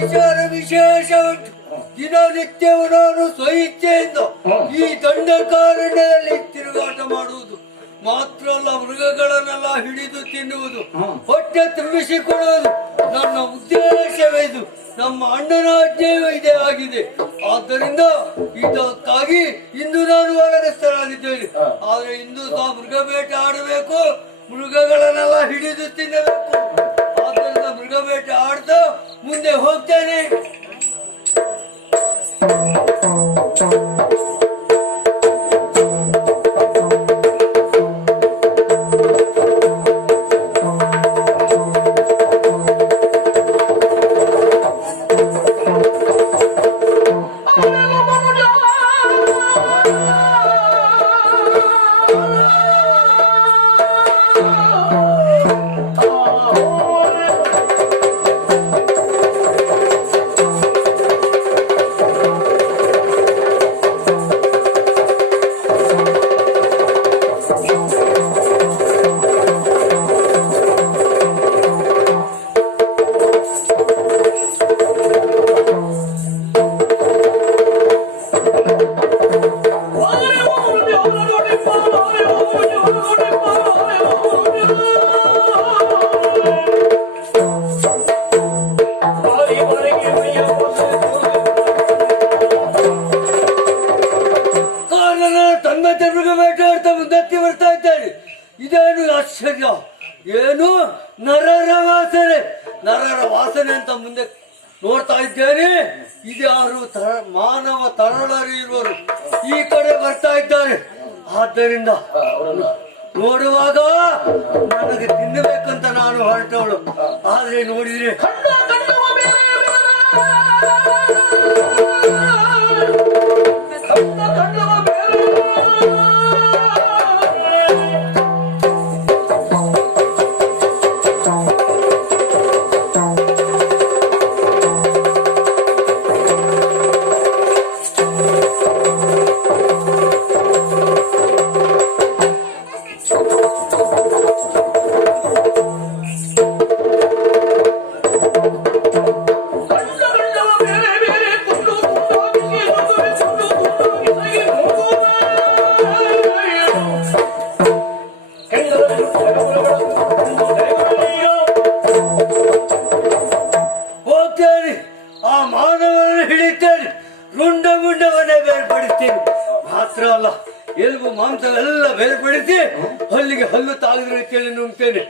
ವಿಚಾರ ವಿಶೇಷ ಉಂಟು. ದಿನನಿತ್ಯವೂ ನಾನು ಸ್ವಇಚ್ಛೆಯಿಂದ ಈ ದಂಡಕಾರಣ್ಯದಲ್ಲಿ ತಿರುಗಾಟ ಮಾಡುವುದು ಮಾತ್ರ ಅಲ್ಲ, ಮೃಗಗಳನ್ನೆಲ್ಲ ಹಿಡಿದು ತಿನ್ನುವುದು, ಹೊಟ್ಟೆ ತುಂಬಿಸಿಕೊಳ್ಳುವುದು ನನ್ನ ಉದ್ದೇಶವಿದು. ನಮ್ಮ ಅಣ್ಣನ ಆಜ್ಞೆಯೂ ಇದೇ ಆಗಿದೆ. ಆದ್ದರಿಂದ ಇದಕ್ಕಾಗಿ ಇಂದು ನಾನು ಹೊರಗಸ್ತರಾಗಿದ್ದೇನೆ. ಆದ್ರೆ ಇಂದು ಸಹ ಮೃಗ ಬೇಟೆ ಆಡಬೇಕು, ಮೃಗಗಳನ್ನೆಲ್ಲ ಹಿಡಿದು ತಿನ್ನಬೇಕು. ಆದ್ದರಿಂದ ಮೃಗ ಬೇಟೆ ಆಡ್ತಾ ಮುಂದೆ ಹೋಗ್ತೇನೆ. ಇದೇನು ಆಶ್ಚರ್ಯ, ಏನು ನರರ ವಾಸನೆ, ನರರ ವಾಸನೆ ಅಂತ ಮುಂದೆ ನೋಡ್ತಾ ಇದ್ದೇನೆ. ಇದ್ಯಾರು ಮಾನವ ತರಳರು ಇರುವರು ಈ ಕಡೆ ಬರ್ತಾ ಇದ್ದಾರೆ. ಆದ್ದರಿಂದ ನೋಡುವಾಗ ನನಗೆ ತಿನ್ನಬೇಕಂತ ನಾನು ಹೊರಟವಳು. ಆದ್ರೆ ನೋಡಿದ್ರೆ ಆ ಮಾನವರನ್ನು ಹಿಡಿತೇನೆ, ರುಂಡ ಮುಂಡವನ್ನೇ ಬೇರ್ಪಡಿಸ್ತೇನೆ. ಮಾತ್ರ ಅಲ್ಲ, ಎಲುಬು ಮಾಂಸವೆಲ್ಲ ಬೇರ್ಪಡಿಸಿ ಹಲ್ಲಿಗೆ ಹಲ್ಲು ತಾಗಿದ ರೀತಿಯಲ್ಲಿ ನುಂಗ್ತೇನೆ.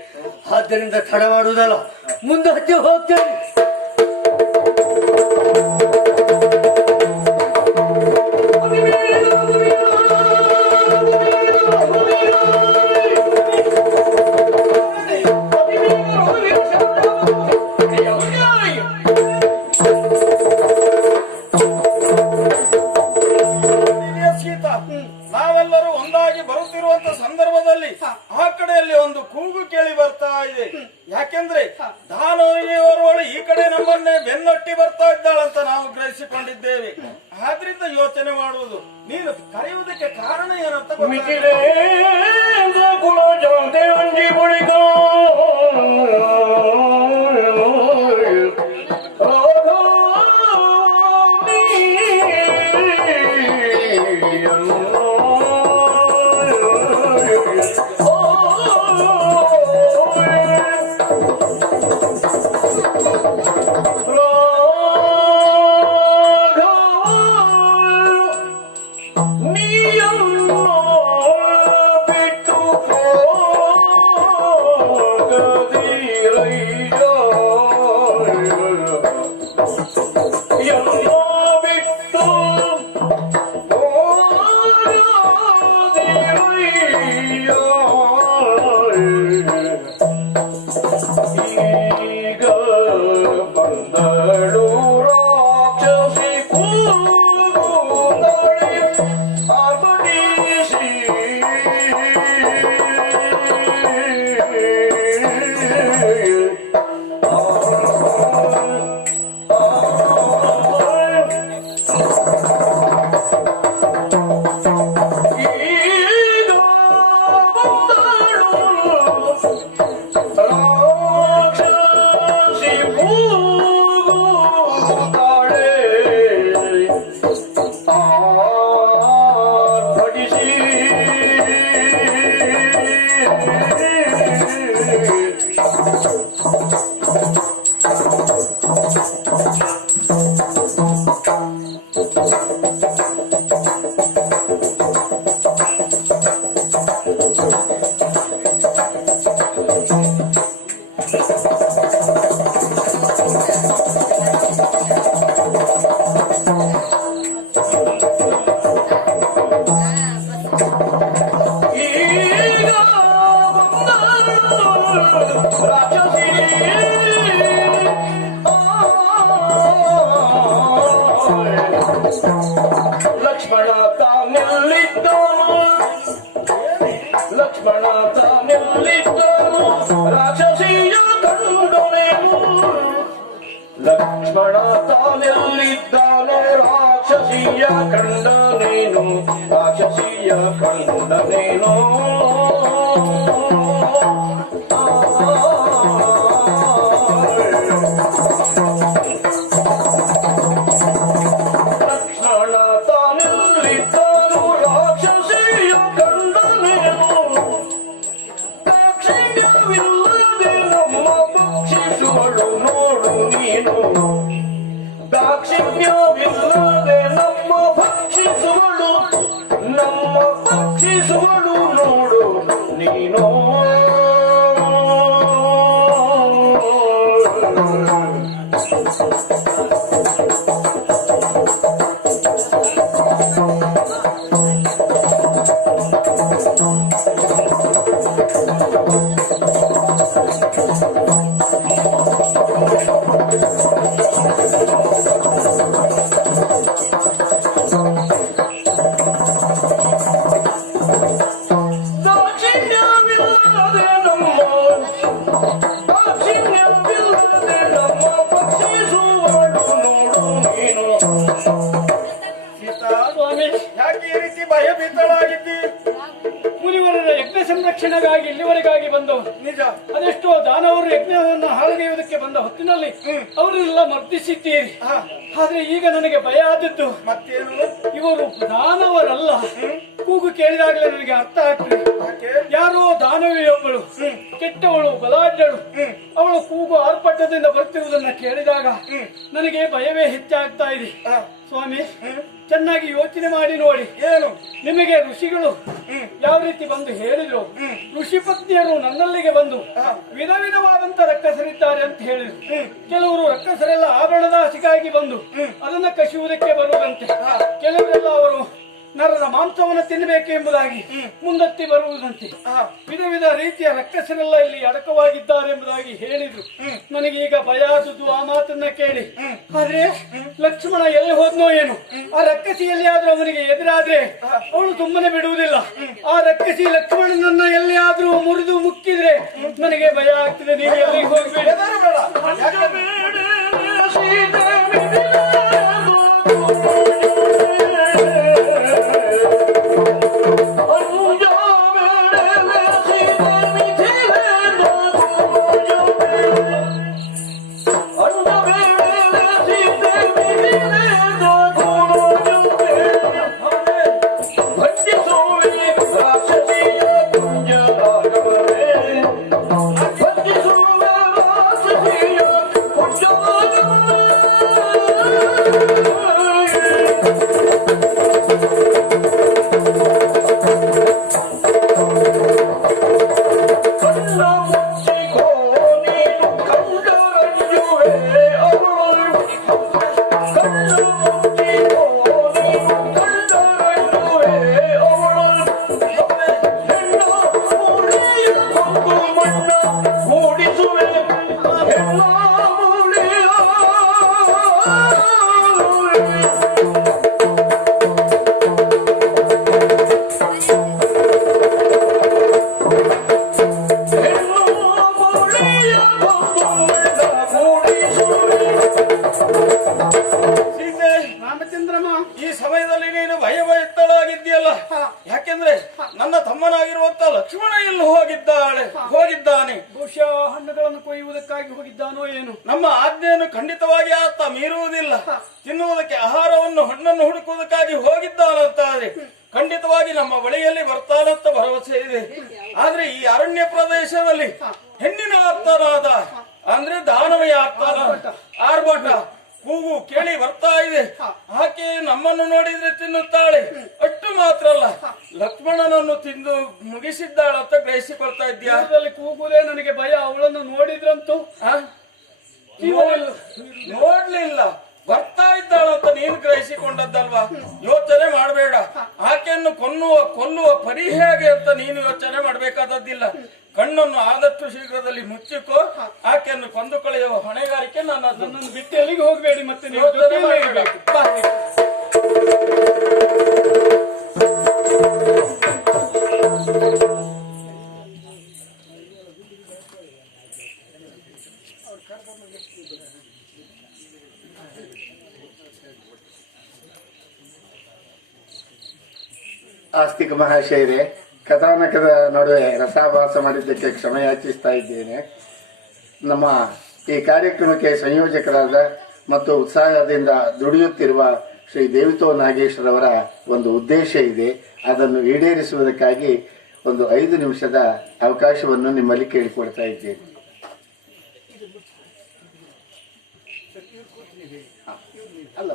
ಆದ್ದರಿಂದ ತಡ ಮಾಡುವುದಲ್ಲ, ಮುಂದೆ ಹತ್ತಿ ಹೋಗ್ತೇನೆ. ನಾವೆಲ್ಲರೂ ಒಂದಾಗಿ ಬರುತ್ತಿರುವಂತ ಸಂದರ್ಭದಲ್ಲಿ ಆ ಕಡೆಯಲ್ಲಿ ಒಂದು ಕೂಗು ಕೇಳಿ ಬರ್ತಾ ಇದೆ. ಯಾಕೆಂದ್ರೆ ದಾನವರಿಗೆ ಈ ಕಡೆ ನಮ್ಮನ್ನೇ ಬೆನ್ನಟ್ಟಿ ಬರ್ತಾ ಇದ್ದಾಳಂತ ನಾವು ಗ್ರಹಿಸಿಕೊಂಡಿದ್ದೇವೆ. ಆದ್ರಿಂದ ಯೋಚನೆ ಮಾಡುವುದು, ನೀನು ಕರೆಯುವುದಕ್ಕೆ ಕಾರಣ ಏನಂತ ಗೊತ್ತಿದೆ. ಲಕ್ಷ್ಮಣ ತಾನೆಲ್ಲಿದ್ದನು ರಾಕ್ಷಸಿಯ ಕಂಡನೇನು ಲಕ್ಷ್ಮಣ ತಾನೆಲ್ಲಿದ್ದಾನೋ ರಾಕ್ಷಸಿಯ ಕಂಡನೇನು ರಾಕ್ಷಸಿಯ ಕಂಡನೇನು ಲಕ್ಷ್ಮಣ ತಾನೆಲ್ಲಿದ್ದಾನೋ ರಾಕ್ಷಸಿಯ ಕಂಡನೇನು ದಾಕ್ಷಿಣ್ಯವಿಲ್ಲದೆ ನಮ್ಮ ಭಕ್ಷಿಸುವಳು ನೋಡು ನೀನು ದಾಕ್ಷಿಣ್ಯವಿಲ್ಲದೆ ನಮ್ಮ ಭಕ್ಷಿಸುವಳು ನೋಡು ನೀನು ಯಾಕೆ ಈ ರೀತಿ ಭಯಭೀತಳಾಗಿದ್ದಿ? ಮುನಿವರರ ಯಜ್ಞ ಸಂರಕ್ಷಣೆಗಾಗಿ ಇಲ್ಲಿವರೆಗಾಗಿ ಬಂದವರು ನಿಜ. ಅದೆಷ್ಟೋ ದಾನವರು ಯಜ್ಞವನ್ನು ಹಾಳುಗೆಯುವುದಕ್ಕೆ ಬಂದ ಹೊತ್ತಿನಲ್ಲಿ ಅವರೆಲ್ಲ ಮರ್ದಿಸಿದ್ದೀರಿ. ಆದ್ರೆ ಈಗ ನನಗೆ ಭಯ ಆದದ್ದು ಮತ್ತೇನು? ಇವರು ದಾನವರಲ್ಲ. ಕೂಗು ಕೇಳಿದಾಗಲೇ ನನಗೆ ಅರ್ಥ ಆಗ್ತದೆ. ಯಾರೋ ದಾನವಿಯೊಬ್ಬಳು ಕೆಟ್ಟವಳು ಬಲಾಢ್ಯಳು ಅವಳು ಕೂಗು ಆರ್ಭಟದಿಂದ ಬರ್ತಿರುವುದನ್ನ ಕೇಳಿದಾಗ ನನಗೆ ಭಯವೇ ಹೆಚ್ಚಾಗ್ತಾ ಇದೆ. ಸ್ವಾಮಿ, ಚೆನ್ನಾಗಿ ಯೋಚನೆ ಮಾಡಿ ನೋಡಿ. ಏನು? ನಿಮಗೆ ಋಷಿಗಳು ಯಾವ ರೀತಿ ಬಂದು ಹೇಳಿದ್ರು, ಋಷಿ ಪತ್ನಿಯರು ನನ್ನಲ್ಲಿಗೆ ಬಂದು ವಿಧ ವಿಧವಾದಂತ ರಕ್ಕಸರಿದ್ದಾರೆ ಅಂತ ಹೇಳಿದ್ರು. ಕೆಲವರು ರಕ್ಕಸರೆಲ್ಲ ಆಭರಣದ ಹಸಿಗಾಗಿ ಬಂದು ಅದನ್ನ ಕಸಿಯುವುದಕ್ಕೆ ಬರುವುದಂತೆ. ಕೆಲವರೆಲ್ಲ ಅವರು ನರದ ಮಾಂಸವನ್ನು ತಿನ್ನಬೇಕು ಎಂಬುದಾಗಿ ಮುಂದತ್ತಿ ಬರುವುದಂತೆ ವಿಧ ವಿಧ ರೀತಿಯ ರಕ್ಕಸರೆಲ್ಲ ಇಲ್ಲಿ ಅಡಕವಾಗಿದ್ದಾರೆ ಎಂಬುದಾಗಿ ಹೇಳಿದ್ರು. ನನಗೆ ಈಗ ಭಯ ಆದದ್ದು ಆ ಮಾತನ್ನ ಕೇಳಿ. ಆದ್ರೆ ಲಕ್ಷ್ಮಣ ಎಲ್ಲಿ ಹೋದ್ನೋ ಏನು, ಆ ರಕ್ಕಸಿ ಎಲ್ಲಿಯಾದ್ರೂ ಅವನಿಗೆ ಎದುರಾದ್ರೆ ಅವಳು ಸುಮ್ಮನೆ ಬಿಡುವುದಿಲ್ಲ. ಆ ರಕ್ಕಸಿ ಲಕ್ಷ್ಮಣನನ್ನ ಎಲ್ಲಿಯಾದ್ರೂ ಮುರಿದು ಮುಕ್ಕಿದ್ರೆ ನನಗೆ ಭಯ ಆಗ್ತದೆ. ನೀವು ಎಲ್ಲಿಗೆ ಹೋಗ್ಬೇಡಿ. ಈ ಸಮಯದಲ್ಲಿ ನೀನು ಭಯಭೀತಳಾಗಿದ್ದೀಯಲ್ಲ, ಯಾಕೆಂದ್ರೆ ನನ್ನ ತಮ್ಮನಾಗಿರುವಂತ ಲಕ್ಷ್ಮಣ ಎಲ್ಲಿ ಹೋಗಿದ್ದಾನೆ. ಬಹುಶಃ ಹಣ್ಣುಗಳನ್ನು ಕೊಯ್ಯುವುದಕ್ಕಾಗಿ ಹೋಗಿದ್ದಾನೋ ಏನು. ನಮ್ಮ ಆಜ್ಞೆಯನ್ನು ಖಂಡಿತವಾಗಿ ಆತ ಮೀರುವುದಿಲ್ಲ. ತಿನ್ನುವುದಕ್ಕೆ ಆಹಾರವನ್ನು ಹಣ್ಣನ್ನು ಹುಡುಕುವುದಕ್ಕಾಗಿ ಹೋಗಿದ್ದಾನಂತಾದ್ರೆ ಖಂಡಿತವಾಗಿ ನಮ್ಮ ಬಳಿಯಲ್ಲಿ ಬರ್ತಾನಂತ ಭರವಸೆ ಇದೆ. ಆದ್ರೆ ಈ ಅರಣ್ಯ ಪ್ರದೇಶದಲ್ಲಿ ಹೆಣ್ಣಿನ ಅರ್ಥನಾದ ಅಂದ್ರೆ ದಾನವೀಯ ಆರ್ಭಟ ಕೂಗು ಕೇಳಿ ಬರ್ತಾ ಇದೆ. ಆಕೆ ನಮ್ಮನ್ನು ನೋಡಿದ್ರೆ ತಿನ್ನುತ್ತಾಳೆ. ಅಷ್ಟು ಮಾತ್ರ ಅಲ್ಲ, ಲಕ್ಷ್ಮಣನನ್ನು ತಿಂದು ಮುಗಿಸಿದ್ದಾಳಂತ ಗ್ರಹಿಸಿಕೊಳ್ತಾ ಇದ್ಯಾ. ಕೂಗುದೇ ನನಗೆ ಭಯ. ಅವಳನ್ನು ನೋಡಿದ್ರಂತೂ ನೋಡ್ಲಿಲ್ಲ, ಬರ್ತಾ ಇದ್ದಾಳಂತ ನೀನು ಗ್ರಹಿಸಿಕೊಂಡದ್ದಲ್ವಾ. ಯೋಚನೆ ಮಾಡಬೇಡ. ಆಕೆಯನ್ನು ಕೊಲ್ಲುವ ಪರಿ ಹೇಗೆ ಅಂತ ನೀನು ಯೋಚನೆ ಮಾಡಬೇಕಾದದ್ದಿಲ್ಲ. ಕಣ್ಣನ್ನು ಆದಷ್ಟು ಶೀಘ್ರದಲ್ಲಿ ಮುಚ್ಚಿಕೋ. ಆಕೆಯನ್ನು ಕೊಂದು ಕಳೆಯುವ ಹೊಣೆಗಾರಿಕೆ ನನ್ನನ್ನು ಬಿಟ್ಟು ಎಲ್ಲಿಗೆ ಹೋಗಬೇಡಿ. ಮತ್ತೆ ನೀವು ಆಸ್ತಿಕ ಮಹಾಶಯರೇ, ಕಥಾನಕದ ನಡುವೆ ರಸಾಭಾಸ ಮಾಡಿದ್ದಕ್ಕೆ ಕ್ಷಮೆ ಯಾಚಿಸ್ತಾ ಇದ್ದೇನೆ. ನಮ್ಮ ಈ ಕಾರ್ಯಕ್ರಮಕ್ಕೆ ಸಂಯೋಜಕರಾದ ಮತ್ತು ಉತ್ಸಾಹದಿಂದ ದುಡಿಯುತ್ತಿರುವ ಶ್ರೀ ದೇವಿತೋ ನಾಗೇಶ್ವರವರ ಒಂದು ಉದ್ದೇಶ ಇದೆ. ಅದನ್ನು ಈಡೇರಿಸುವುದಕ್ಕಾಗಿ ಒಂದು 5 ನಿಮಿಷದ ಅವಕಾಶವನ್ನು ನಿಮ್ಮಲ್ಲಿ ಕೇಳಿಕೊಡ್ತಾ ಇದ್ದೇನೆ. ಅಲ್ಲ,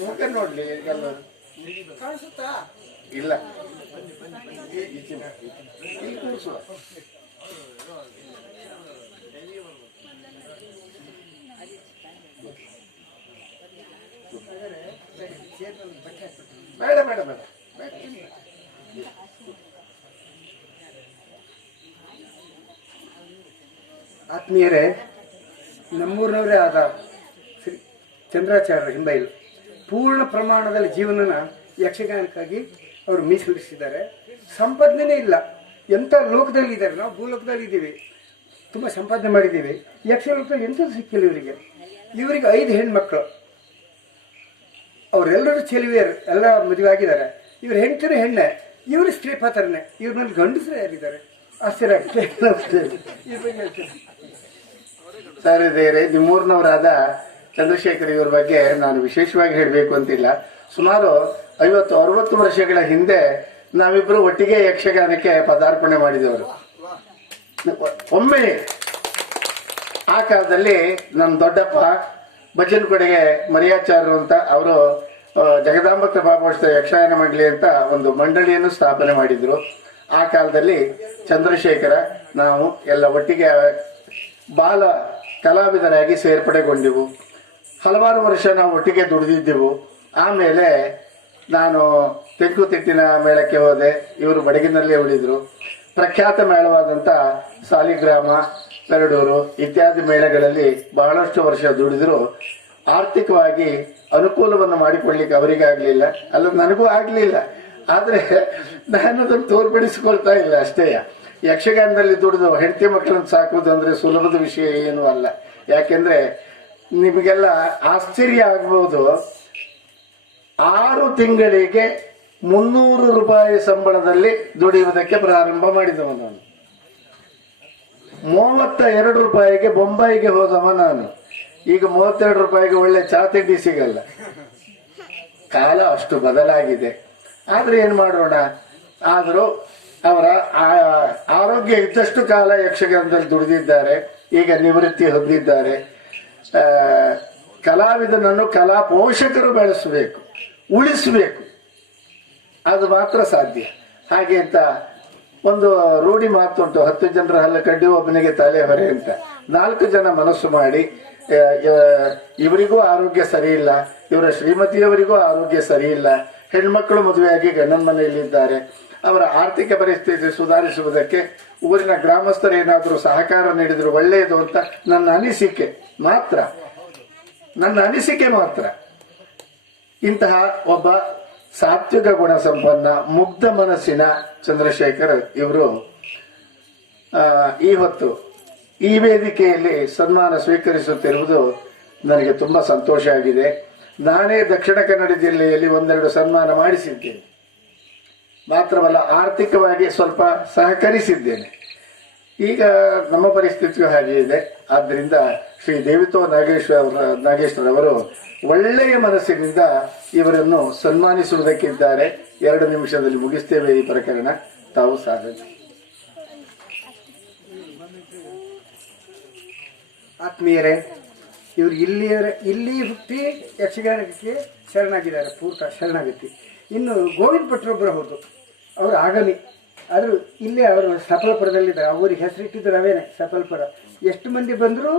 ಮುಖ ನೋಡ್ಲಿ ಕಾಣಿಸುತ್ತಾ ಇಲ್ಲ. ಬೇಡ ಬೇಡ ಬೇಡ. ಆತ್ಮೀಯರೇ, ನಮ್ಮೂರಿನವರೇ ಆದ ಶ್ರೀ ಚಂದ್ರಾಚಾರ್ಯ ಹಿಂಬೈಲು ಪೂರ್ಣ ಪ್ರಮಾಣದಲ್ಲಿ ಜೀವನನ ಯಕ್ಷಗಾನಕ್ಕಾಗಿ ಅವರು ಮೀಸಲಿರಿಸಿದ್ದಾರೆ. ಸಂಪಾದನೆ ಇಲ್ಲ. ಎಂಥ ಲೋಕದಲ್ಲಿ ಇದ್ದಾರೆ. ನಾವು ಭೂಲೋಕದಲ್ಲಿ ಇದ್ದೀವಿ, ತುಂಬ ಸಂಪಾದನೆ ಮಾಡಿದ್ದೀವಿ. ಯಕ್ಷಲೋಕದಲ್ಲಿ ಎಂಥದ್ದು ಸಿಕ್ಕಿಲ್ಲ ಇವರಿಗೆ. 5 ಹೆಣ್ಮಕ್ಳು, ಅವರೆಲ್ಲರೂ ಚೆಲುವಿಯರು, ಎಲ್ಲ ಮದುವೆ ಆಗಿದ್ದಾರೆ. ಇವ್ರ ಹೆಂಡತಿರು ಹೆಣ್ಣೆ, ಇವರು ಸ್ತ್ರೀ ಪಾತ್ರನೇ. ಇವ್ರಲ್ಲಿ ಗಂಡಸರು ಯಾರಿದ್ದಾರೆ? ಆಶ್ಚರ್ಯ ಆಗ್ತದೆ. ಸರ್, ಇದೇರೆ ನಿಮ್ಮೂರಿನವರಾದ ಚಂದ್ರಶೇಖರ್ ಇವ್ರ ಬಗ್ಗೆ ನಾನು ವಿಶೇಷವಾಗಿ ಹೇಳಬೇಕು ಅಂತಿಲ್ಲ. ಸುಮಾರು 50-60 ವರ್ಷಗಳ ಹಿಂದೆ ನಾವಿಬ್ರು ಒಟ್ಟಿಗೆ ಯಕ್ಷಗಾನಕ್ಕೆ ಪದಾರ್ಪಣೆ ಮಾಡಿದವರು. ಒಮ್ಮೆ ಆ ಕಾಲದಲ್ಲಿ ನಮ್ಮ ದೊಡ್ಡಪ್ಪ ಭಜನ್ ಕೊಡೆಗೆ ಮರಿಯಾಚಾರ್ಯರು ಅಂತ ಅವರು ಜಗದಾಂಬ ಕೃಪಾಪೋಷಿತ ಯಕ್ಷಗಾನ ಮಂಡಳಿ ಅಂತ ಒಂದು ಮಂಡಳಿಯನ್ನು ಸ್ಥಾಪನೆ ಮಾಡಿದ್ರು. ಆ ಕಾಲದಲ್ಲಿ ಚಂದ್ರಶೇಖರ ನಾವು ಎಲ್ಲ ಒಟ್ಟಿಗೆ ಬಾಲ ಕಲಾವಿದರಾಗಿ ಸೇರ್ಪಡೆಗೊಂಡೆವು. ಹಲವಾರು ವರ್ಷ ನಾವು ಒಟ್ಟಿಗೆ ದುಡಿದಿದ್ದೆವು. ಆಮೇಲೆ ನಾನು ತೆಂಕುತಿಟ್ಟಿನ ಮೇಳಕ್ಕೆ ಹೋದೆ, ಇವರು ಬಡಗಿನಲ್ಲೇ ಉಳಿದ್ರು. ಪ್ರಖ್ಯಾತ ಮೇಳವಾದಂಥ ಸಾಲಿಗ್ರಾಮ, ಪೆರಡೂರು ಇತ್ಯಾದಿ ಮೇಳಗಳಲ್ಲಿ ಬಹಳಷ್ಟು ವರ್ಷ ದುಡಿದ್ರು. ಆರ್ಥಿಕವಾಗಿ ಅನುಕೂಲವನ್ನು ಮಾಡಿಕೊಳ್ಳಿಕ್ಕೆ ಅವರಿಗಾಗ್ಲಿಲ್ಲ, ಅಲ್ಲ ನನಗೂ ಆಗ್ಲಿಲ್ಲ. ಆದ್ರೆ ನಾನು ಅದನ್ನು ತೋರ್ಪಡಿಸಿಕೊಳ್ತಾ ಇಲ್ಲ ಅಷ್ಟೇ. ಯಕ್ಷಗಾನದಲ್ಲಿ ದುಡಿದು ಹೆಂಡತಿ ಮಕ್ಕಳನ್ನು ಸಾಕುವುದು ಅಂದ್ರೆ ಸುಲಭದ ವಿಷಯ ಏನೂ ಅಲ್ಲ. ಯಾಕೆಂದ್ರೆ ನಿಮಗೆಲ್ಲ ಆಶ್ಚರ್ಯ ಆಗ್ಬಹುದು, 6 ತಿಂಗಳಿಗೆ 300 ರೂಪಾಯಿ ಸಂಬಳದಲ್ಲಿ ದುಡಿಯುವುದಕ್ಕೆ ಪ್ರಾರಂಭ ಮಾಡಿದವ ನಾನು. 32 ರೂಪಾಯಿಗೆ ಬೊಂಬಾಯಿಗೆ ಹೋದವ ನಾನು. ಈಗ 32 ರೂಪಾಯಿಗೆ ಒಳ್ಳೆ ಚಾ ತಿಂಡಿ ಸಿಗಲ್ಲ. ಕಾಲ ಅಷ್ಟು ಬದಲಾಗಿದೆ. ಆದ್ರೆ ಏನ್ ಮಾಡೋಣ, ಆದರೂ ಅವರ ಆರೋಗ್ಯ ಇದ್ದಷ್ಟು ಕಾಲ ಯಕ್ಷಗಾನದಲ್ಲಿ ದುಡಿದಿದ್ದಾರೆ. ಈಗ ನಿವೃತ್ತಿ ಹೊಂದಿದ್ದಾರೆ. ಕಲಾವಿದನನ್ನು ಕಲಾ ಪೋಷಕರು ಬೆಳೆಸಬೇಕು, ಉಳಿಸಬೇಕು, ಅದು ಮಾತ್ರ ಸಾಧ್ಯ. ಹಾಗೆ ಅಂತ ಒಂದು ರೂಢಿ ಮಾತುಂಟು, 10 ಜನರ ಹಲ್ಲ ಕಡ್ಡಿ ಒಬ್ಬನಿಗೆ ತಲೆ ಹೊರೆ ಅಂತ. 4 ಜನ ಮನಸ್ಸು ಮಾಡಿ ಇವರಿಗೂ ಆರೋಗ್ಯ ಸರಿ ಇಲ್ಲ, ಇವರ ಶ್ರೀಮತಿಯವರಿಗೂ ಆರೋಗ್ಯ ಸರಿ ಇಲ್ಲ, ಹೆಣ್ಮಕ್ಳು ಮದುವೆಯಾಗಿ ಗಂಡನ ಮನೆಯಲ್ಲಿದ್ದಾರೆ, ಅವರ ಆರ್ಥಿಕ ಪರಿಸ್ಥಿತಿ ಸುಧಾರಿಸುವುದಕ್ಕೆ ಊರಿನ ಗ್ರಾಮಸ್ಥರು ಏನಾದರೂ ಸಹಕಾರ ನೀಡಿದ್ರು ಒಳ್ಳೆಯದು ಅಂತ ನನ್ನ ಅನಿಸಿಕೆ ಮಾತ್ರ. ಇಂತಹ ಒಬ್ಬ ಸಾತ್ವಿಕ ಗುಣ ಸಂಪನ್ನ ಮುಗ್ಧ ಮನಸ್ಸಿನ ಚಂದ್ರಶೇಖರ್ ಇವರು ಈ ಹೊತ್ತು ಈ ವೇದಿಕೆಯಲ್ಲಿ ಸನ್ಮಾನ ಸ್ವೀಕರಿಸುತ್ತಿರುವುದು ನನಗೆ ತುಂಬಾ ಸಂತೋಷ ಆಗಿದೆ. ನಾನೇ ದಕ್ಷಿಣ ಕನ್ನಡ ಜಿಲ್ಲೆಯಲ್ಲಿ 1-2 ಸನ್ಮಾನ ಮಾಡಿಸಿದ್ದೇನೆ, ಮಾತ್ರವಲ್ಲ ಆರ್ಥಿಕವಾಗಿ ಸ್ವಲ್ಪ ಸಹಕರಿಸಿದ್ದೇನೆ. ಈಗ ನಮ್ಮ ಪರಿಸ್ಥಿತಿಯು ಹಾಗೆ ಇದೆ. ಆದ್ದರಿಂದ ಶ್ರೀ ದೇವಿತೋ ನಾಗೇಶ್ವರವರು ಒಳ್ಳೆಯ ಮನಸ್ಸಿನಿಂದ ಇವರನ್ನು ಸನ್ಮಾನಿಸುವುದಕ್ಕಿದ್ದಾರೆ. 2 ನಿಮಿಷದಲ್ಲಿ ಮುಗಿಸ್ತೇವೆ ಈ ಪ್ರಕರಣ. ತಾವು ಸಾಧನೆ. ಆತ್ಮೀಯರೇ, ಇವರು ಇಲ್ಲಿ ಹುಟ್ಟಿ ಯಕ್ಷಗಾನಕ್ಕೆ ಶರಣಾಗಿದ್ದಾರೆ, ಪೂರ್ತ ಶರಣಾಗತಿ. ಇನ್ನು ಗೋವಿಂದ ಭಟ್ರೊಬ್ಬರು ಹೌದು, ಅವರು ಆಗಲಿ, ಆದರೂ ಇಲ್ಲೇ ಅವರು ಸಫಲಪುರದಲ್ಲಿದ್ದಾರೆ. ಅವ್ರಿಗೆ ಹೆಸರಿಟ್ಟಿದ್ರು ಅವೇನೆ ಸಫಲಪುರ. ಎಷ್ಟು ಮಂದಿ ಬಂದರೂ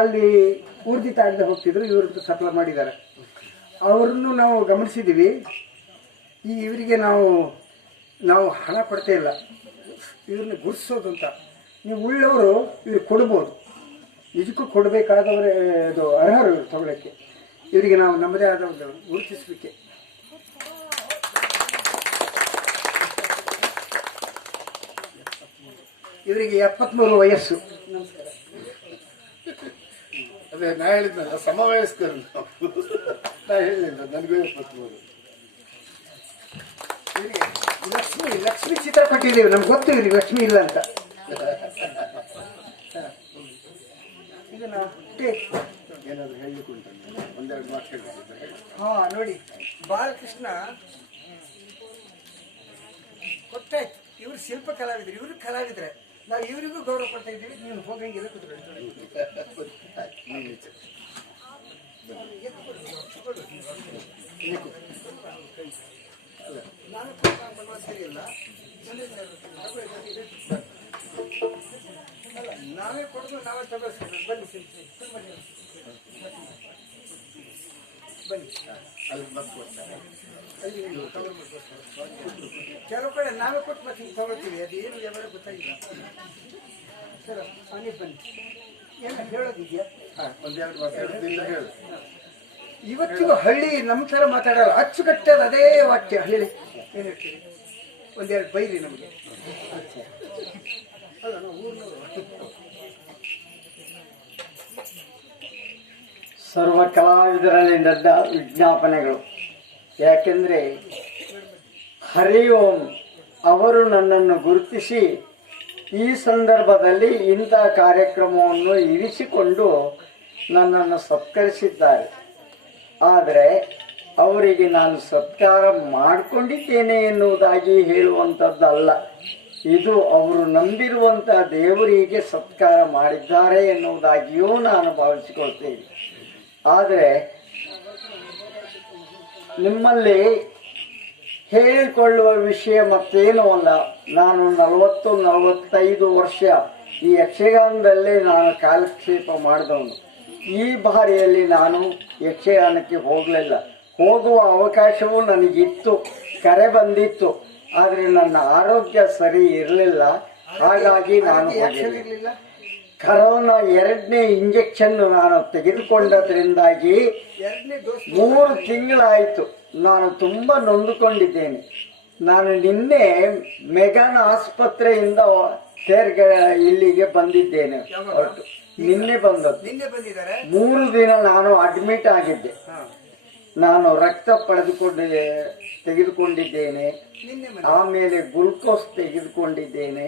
ಅಲ್ಲಿ ಊರ್ಜಿತ ಆಗದೆ ಹೋಗ್ತಿದ್ರು, ಇವ್ರದ್ದು ಸಫಲ ಮಾಡಿದ್ದಾರೆ. ಅವ್ರನ್ನು ನಾವು ಗಮನಿಸಿದ್ದೀವಿ. ಇವರಿಗೆ ನಾವು ಹಣ ಕೊಡ್ತೇ ಇಲ್ಲ, ಇವ್ರನ್ನ ಗುರುತಿಸೋದು ಅಂತ. ನೀವು ಉಳ್ಳವರು ಇವ್ರಿಗೆ ಕೊಡ್ಬೋದು, ನಿಜಕ್ಕೂ ಕೊಡಬೇಕಾದವರೇ ಅದು ಅರ್ಹರು ಇವರು ತಗೊಳ್ಳೋಕ್ಕೆ. ಇವರಿಗೆ ನಾವು ನಮ್ಮದೇ ಆದ ಒಂದು ಗುರುತಿಸಲಿಕ್ಕೆ. ಇವರಿಗೆ 73 ವಯಸ್ಸು. ಅದೇ ನಾ ಹೇಳಿದ್ನಲ್ಲ, ಸಮವಯಸ್ಕರು ನಾ ಹೇಳಿಲ್ಲ, ನನಗೂ 73. ಇವರಿಗೆ ಲಕ್ಷ್ಮಿ ಚಿತ್ರ ಕೊಟ್ಟಿದ್ದೀವಿ, ನಮ್ಗೆ ಗೊತ್ತು ಇವ್ರಿಗೆ ಲಕ್ಷ್ಮಿ ಇಲ್ಲ ಅಂತ. ಏನಾದ್ರು ಹೇಳಲಿಕ್ಕೆ ಉಂಟು? 1-2 ಮಾತು ಹೇಳ್ತಿದ್ದಾರೆ. ಹಾ ನೋಡಿ, ಬಾಲಕೃಷ್ಣ ಗೊತ್ತಾಯ್ತು, ಇವರು ಶಿಲ್ಪ ಕಲಾವಿದರು, ಇವರು ಕಲಾವಿದ್ರೆ, ನಾವು ಇವರಿಗೂ ಗೌರವ ಕೊಡ್ತಾ ಇದ್ದೀವಿ. ನೀವು ಹೋಗಂಗಿಲ್ಲ, ನಾನು ಸರಿ ಇಲ್ಲ, ನಾವೇ ಕೊಡೋದು, ನಾವೇ ತಗೋಸ್ತೀವಿ. ಬನ್ನಿ ಬನ್ನಿ. ಕೆಲವು ಕಡೆ ನಾವೇ ಕೊಟ್ಟು ಮತ್ತೆ ತಗೊಳ್ತೀವಿ, ಅದು ಏನು ಯಾವಾಗ ಗೊತ್ತಾಗಿಲ್ಲ. ಸರ್ ಮನೆ ಬನ್ನಿ, ಏನು ಹೇಳೋದಿದೆಯಾ? 1-2 ಮಾತು ಹೇಳು. ಇವತ್ತಿಗೂ ಹಳ್ಳಿ ನಮ್ಮ ಥರ ಮಾತಾಡೋಲ್ಲ, ಅಚ್ಚುಕಟ್ಟಾದ ಅದೇ ವಾಕ್ಯ. ಹೇಳಿ, ಏನು ಹೇಳ್ತೀರಿ? 1-2 ಬೈರಿ ನಮಗೆ. ಅಲ್ಲ, ನಾವು ಊರಿನವರು. ಸರ್ವ ಕಲಾವಿದರಲ್ಲಿ ದೊಡ್ಡ ವಿಜ್ಞಾಪನೆಗಳು. ಯಾಕೆಂದರೆ ಹರಿ ಓಂ ಅವರು ನನ್ನನ್ನು ಗುರುತಿಸಿ ಈ ಸಂದರ್ಭದಲ್ಲಿ ಇಂಥ ಕಾರ್ಯಕ್ರಮವನ್ನು ಇರಿಸಿಕೊಂಡು ನನ್ನನ್ನು ಸತ್ಕರಿಸಿದ್ದಾರೆ. ಆದರೆ ಅವರಿಗೆ ನಾನು ಸತ್ಕಾರ ಮಾಡಿಕೊಂಡಿದ್ದೇನೆ ಎನ್ನುವುದಾಗಿ ಹೇಳುವಂಥದ್ದಲ್ಲ. ಇದು ಅವರು ನಂಬಿರುವಂಥ ದೇವರಿಗೆ ಸತ್ಕಾರ ಮಾಡಿದ್ದಾರೆ ಎನ್ನುವುದಾಗಿಯೂ ನಾನು ಭಾವಿಸಿಕೊಳ್ತೇನೆ. ಆದರೆ ನಿಮ್ಮಲ್ಲಿ ಹೇಳಿಕೊಳ್ಳುವ ವಿಷಯ ಮತ್ತೇನೂ ಅಲ್ಲ. ನಾನು 40-45 ವರ್ಷ ಈ ಯಕ್ಷಗಾನದಲ್ಲೇ ನಾನು ಕಾಲಕ್ಷೇಪ ಮಾಡಿದವನು. ಈ ಬಾರಿಯಲ್ಲಿ ನಾನು ಯಕ್ಷಗಾನಕ್ಕೆ ಹೋಗಲಿಲ್ಲ. ಹೋಗುವ ಅವಕಾಶವೂ ನನಗಿತ್ತು, ಕರೆ ಬಂದಿತ್ತು, ಆದರೆ ನನ್ನ ಆರೋಗ್ಯ ಸರಿ ಇರಲಿಲ್ಲ. ಹಾಗಾಗಿ ನಾನು ಹೋಗಲಿಲ್ಲ. ಕರೋನಾ 2ನೇ ಇಂಜೆಕ್ಷನ್ ನಾನು ತೆಗೆದುಕೊಂಡದ್ರಿಂದಾಗಿ 3 ತಿಂಗಳಾಯಿತು. ನಾನು ತುಂಬ ನೊಂದುಕೊಂಡಿದ್ದೇನೆ. ನಾನು ನಿನ್ನೆ ಮೆಗಾನ್ ಆಸ್ಪತ್ರೆಯಿಂದ ಇಲ್ಲಿಗೆ ಬಂದಿದ್ದೇನೆ. ಹೊರಟು ನಿನ್ನೆ ಬಂದದ್ದು. 3 ದಿನ ನಾನು ಅಡ್ಮಿಟ್ ಆಗಿದ್ದೆ. ನಾನು ರಕ್ತ ತೆಗೆದುಕೊಂಡಿದ್ದೇನೆ, ಆಮೇಲೆ ಗ್ಲುಕೋಸ್ ತೆಗೆದುಕೊಂಡಿದ್ದೇನೆ.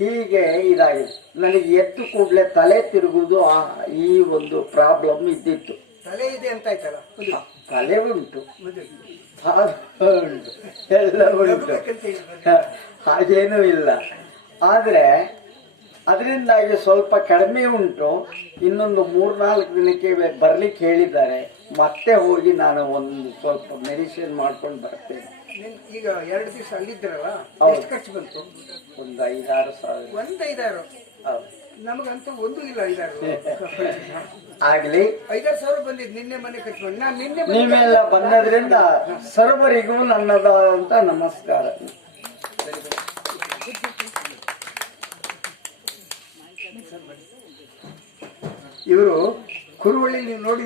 ಹೀಗೆ ಇದಾಗಿದೆ. ನನಗೆ ಎದ್ದು ಕೂಡಲೇ ತಲೆ ತಿರುಗುವುದು ಈ ಒಂದು ಪ್ರಾಬ್ಲಮ್ ಇದ್ದಿತ್ತು. ತಲೆ ಇದೆ ಅಂತ ಆಯ್ತಲ್ಲ, ತಲೆ ಉಂಟು, ಉಂಟು, ಎಲ್ಲ ಉಂಟು, ಹಾಗೇನೂ ಇಲ್ಲ. ಆದ್ರೆ ಅದರಿಂದಾಗಿ ಸ್ವಲ್ಪ ಕಡಿಮೆ ಉಂಟು. ಇನ್ನೊಂದು 3-4 ದಿನಕ್ಕೆ ಬರ್ಲಿಕ್ಕೆ ಹೇಳಿದ್ದಾರೆ. ಮತ್ತೆ ಹೋಗಿ ನಾನು ಒಂದು ಸ್ವಲ್ಪ ಮೆಡಿಸಿನ್ ಮಾಡ್ಕೊಂಡು ಬರ್ತೇನೆ. ಈಗ 2 ದಿವಸ ಅಲ್ಲಿದ್ದರಲ್ಲ, ಎಷ್ಟು ಖರ್ಚು ಬಂತು? ಒಂದು 5-6 ಸಾವಿರ. 5-6? ಹೌದು. ನಮಗಂತೂ ಒಂದು ಇಲ್ಲ 5-6. ಆಗ್ಲಿ, 5-6 ಸಾವಿರ ಬಂದಿದ್ದು ನಿನ್ನೆ ಮನೆ ಖರ್ಚು ಮಾಡಿ. ನಾನು ನಿನ್ನೆ ನೀವೆಲ್ಲ ಬಂದದ್ರಿಂದ ಸರ್ವರಿಗೂ ನನ್ನದಾದಂತ ನಮಸ್ಕಾರ. ಇವರು ಕುರುವಳ್ಳಿ ನೀವು ನೋಡಿ